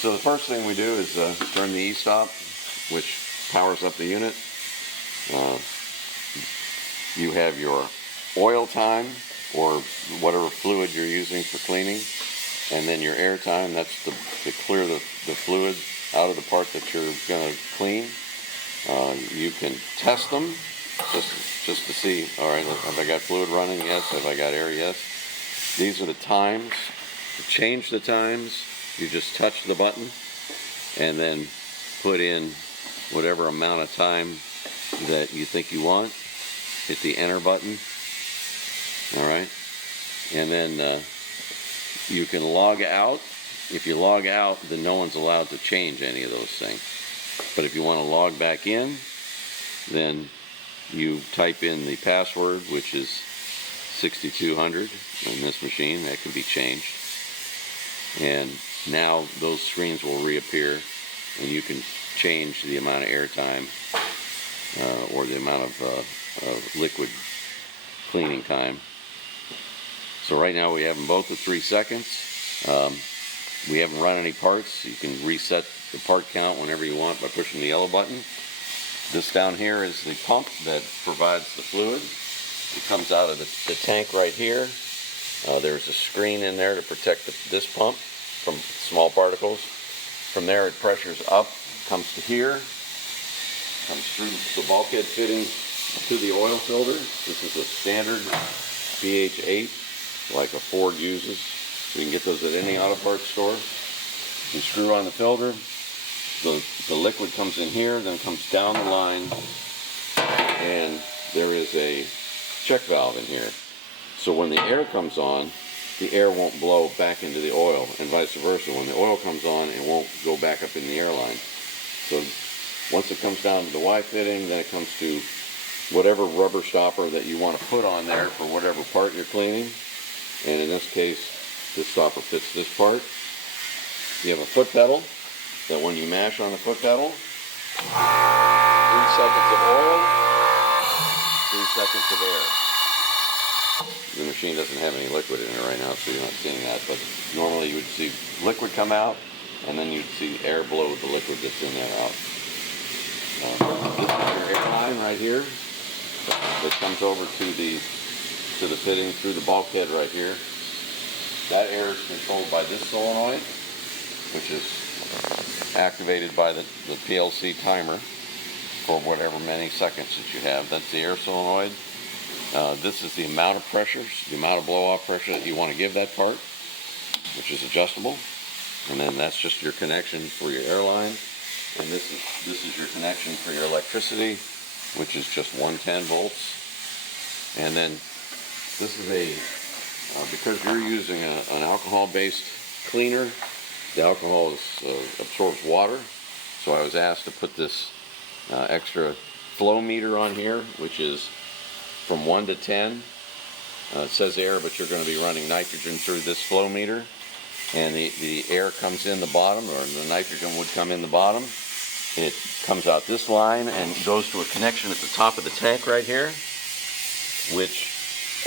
So the first thing we do is turn the e-stop, which powers up the unit. You have your oil time, or whatever fluid you're using for cleaning, and then your air time. That's to clear the fluid out of the part that you're going to clean. You can test them just to see, all right, have I got fluid running? Yes. Have I got air? Yes. These are the times. To change the times, you just touch the button and then put in whatever amount of time that you think you want. Hit the enter button. All right. And then you can log out. If you log out, then no one's allowed to change any of those things. But if you want to log back in, then you type in the password, which is 6200 on this machine. That can be changed. And now those screens will reappear, and you can change the amount of airtime or the amount of liquid cleaning time. So right now we have them both at 3 seconds. We haven't run any parts. You can reset the part count whenever you want by pushing the yellow button. This down here is the pump that provides the fluid. It comes out of the tank right here. There's a screen in there to protect this pump from small particles. From there it pressures up, comes to here, comes through the bulkhead fitting to the oil filter. This is a standard BH8 like a Ford uses. So you can get those at any auto parts store. You screw on the filter. The liquid comes in here, then comes down the line, and there is a check valve in here. So when the air comes on, the air won't blow back into the oil, and vice versa. When the oil comes on, it won't go back up in the airline. So once it comes down to the Y fitting, then it comes to whatever rubber stopper that you want to put on there for whatever part you're cleaning. And in this case, this stopper fits this part. You have a foot pedal that when you mash on the foot pedal, 3 seconds of oil, 3 seconds of air. The machine doesn't have any liquid in it right now, so you're not seeing that, but normally you would see liquid come out, and then you'd see air blow the liquid that's in there out. This is your air line right here that comes over to the fitting through the bulkhead right here. That air is controlled by this solenoid, which is activated by the PLC timer for whatever many seconds that you have. That's the air solenoid. This is the amount of pressure, the amount of blow-off pressure that you want to give that part, which is adjustable. And then that's just your connection for your airline. And this is your connection for your electricity, which is just 110 volts. And then this is because you're using an alcohol-based cleaner, the alcohol absorbs water. So I was asked to put this extra flow meter on here, which is from 1 to 10. It says air, but you're going to be running nitrogen through this flow meter. And the air comes in the bottom, or the nitrogen would come in the bottom. It comes out this line and goes to a connection at the top of the tank right here, which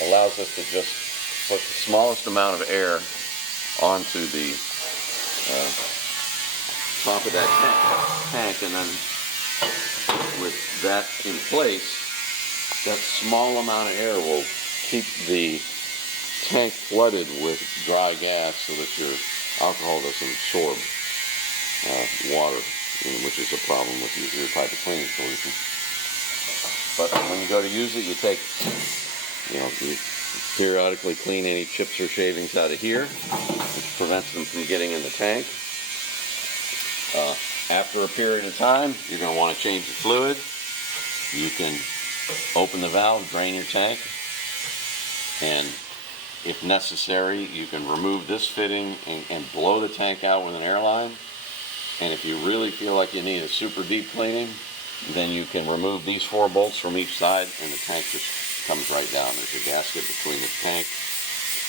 allows us to just put the smallest amount of air onto the top of that tank, and then with that in place, that small amount of air will keep the tank flooded with dry gas so that your alcohol doesn't absorb water, which is a problem with your type of cleaning solution. But when you go to use it, you periodically clean any chips or shavings out of here, which prevents them from getting in the tank. After a period of time, you're going to want to change the fluid. You can open the valve, drain your tank, and if necessary, you can remove this fitting and blow the tank out with an airline. And if you really feel like you need a super deep cleaning, then you can remove these 4 bolts from each side, and the tank just comes right down. There's a gasket between the tank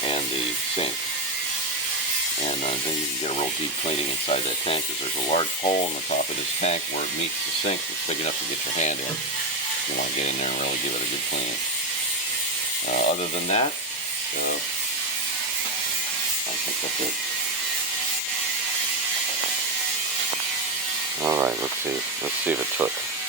and the sink. And then you can get a real deep cleaning inside that tank, because there's a large hole in the top of this tank where it meets the sink that's big enough to get your hand in. You want to get in there and really give it a good cleaning. Other than that, I think that's it. All right, let's see. Let's see if it took.